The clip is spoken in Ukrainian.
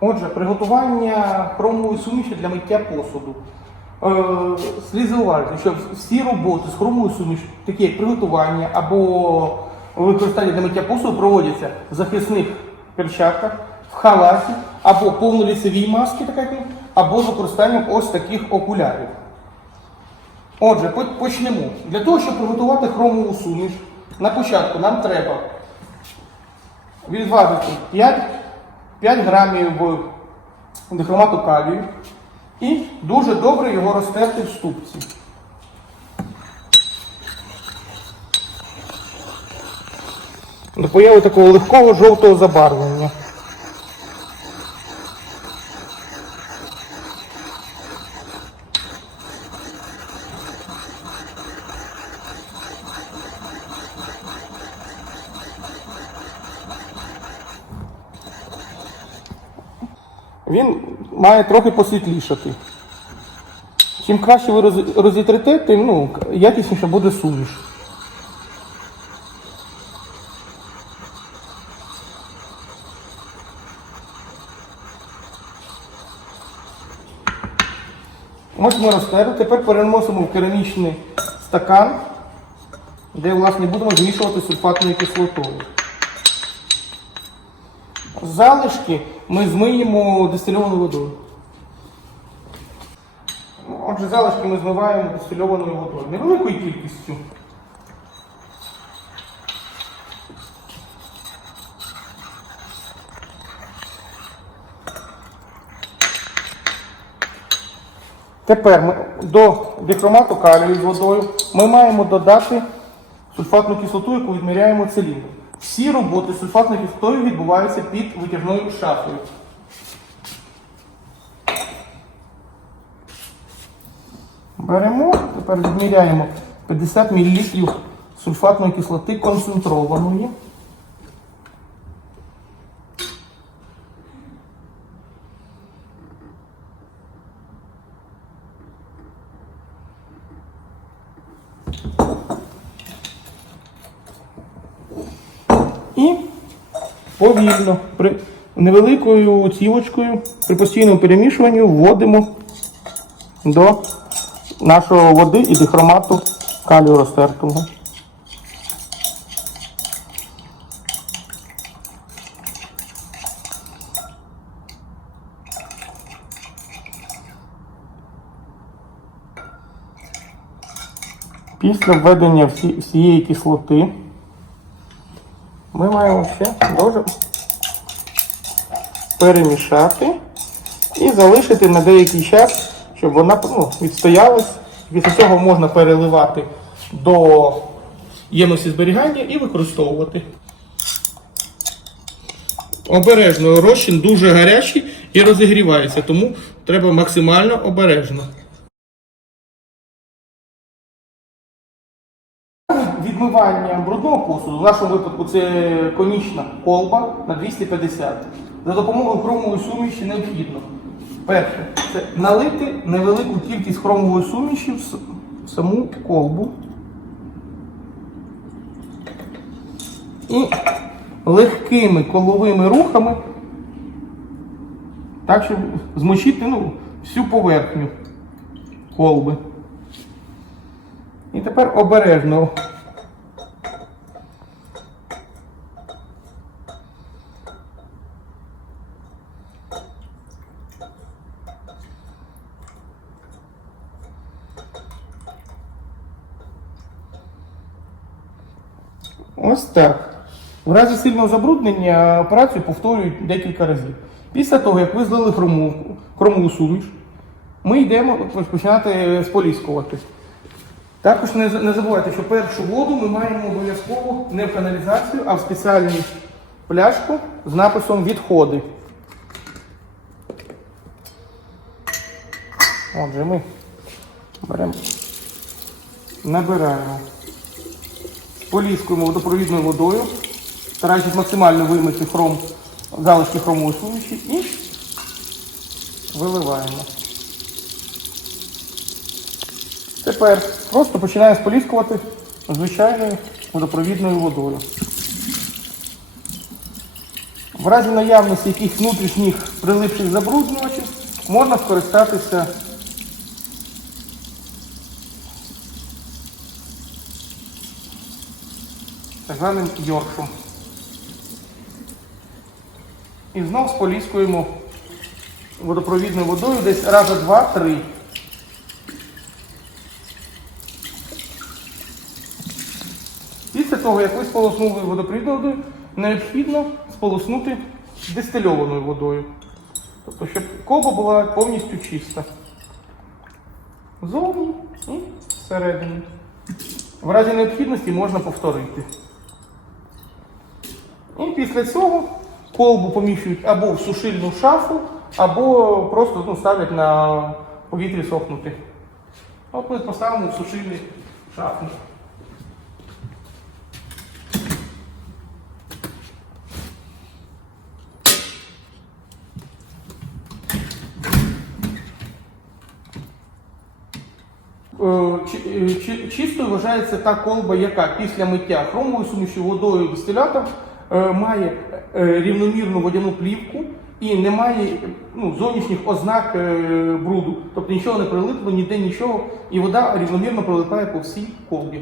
Отже, приготування хромової суміші для миття посуду. Е, слід зауважити, що всі роботи з хромовою сумішю, такі як приготування або використання для миття посуду, проводяться в захисних перчатках, в халаті, або повноліцевій масці, така або з використанням ось таких окулярів. Отже, почнемо. Для того, щоб приготувати хромову суміш, на початку нам треба відвадити 5, 5 грамів дихромату калію і дуже добре його розтерти в ступці. До появи такого легкого жовтого забарвлення. Він має трохи посвітлішати. Чим краще ви роз- розітрете, тим ну, якісніше буде суміш. Ось ми розтерли. Тепер переносимо в керамічний стакан, де власне будемо змішувати сульфатною кислотою. Залишки ми змиємо дистильованою водою. Отже, залишки ми змиваємо дистильованою водою. Невеликою кількістю. Тепер ми до дихромату калію з водою ми маємо додати сульфатну кислоту, яку відміряємо циліндром. Всі роботи сульфатних кислотою відбуваються під витяжною шафою. Беремо, тепер відміряємо 50 мл сульфатної кислоти концентрованої. І повільно, при невеликою цівочкою, при постійному перемішуванні вводимо до нашого води і дихромату калію розтертого. Після введення всі, всієї кислоти ми маємо ще дуже перемішати і залишити на деякий час, щоб вона ну, відстоялась. Після цього можна переливати до ємності зберігання і використовувати. Обережно розчин дуже гарячий і розігрівається, тому треба максимально обережно. Відмивання брудного посуду, в нашому випадку це конічна колба на 250. За допомогою хромової суміші необхідно. Перше, це налити невелику кількість хромової суміші в саму колбу. І легкими коловими рухами, так, щоб змочити ну, всю поверхню колби. І тепер обережно Ось так. В разі сильного забруднення операцію повторюють декілька разів. Після того, як ви злили хромовку, хромову суміш, ми йдемо починати споліскувати. Також не, не забувайте, що першу воду ми маємо обов'язково не в каналізацію, а в спеціальну пляшку з написом відходи. Отже, ми беремо, набираємо поліскуємо водопровідною водою, стараючись максимально вимити хром, залишки хромової суміші і виливаємо. Тепер просто починаємо споліскувати звичайною водопровідною водою. В разі наявності якихось внутрішніх прилипших забруднювачів можна скористатися так званим йоршем. І знов споліскуємо водопровідною водою десь рази два-три. Після того, як ви сполоснули водопровідною водою, необхідно сполоснути дистильованою водою. Тобто, щоб колба була повністю чиста. Зовні і всередині. В разі необхідності можна повторити. І після цього колбу поміщують або в сушильну шафу, або просто ну, ставлять на повітрі сохнути. От ми поставимо в сушильну шафу. Е, е, чи- Чистою вважається та колба, яка після миття хромовою сумішю водою дистилятом е, має е, рівномірну водяну плівку і не має ну, зовнішніх ознак е, бруду. Тобто нічого не прилипло, ніде нічого, і вода рівномірно прилипає по всій колбі.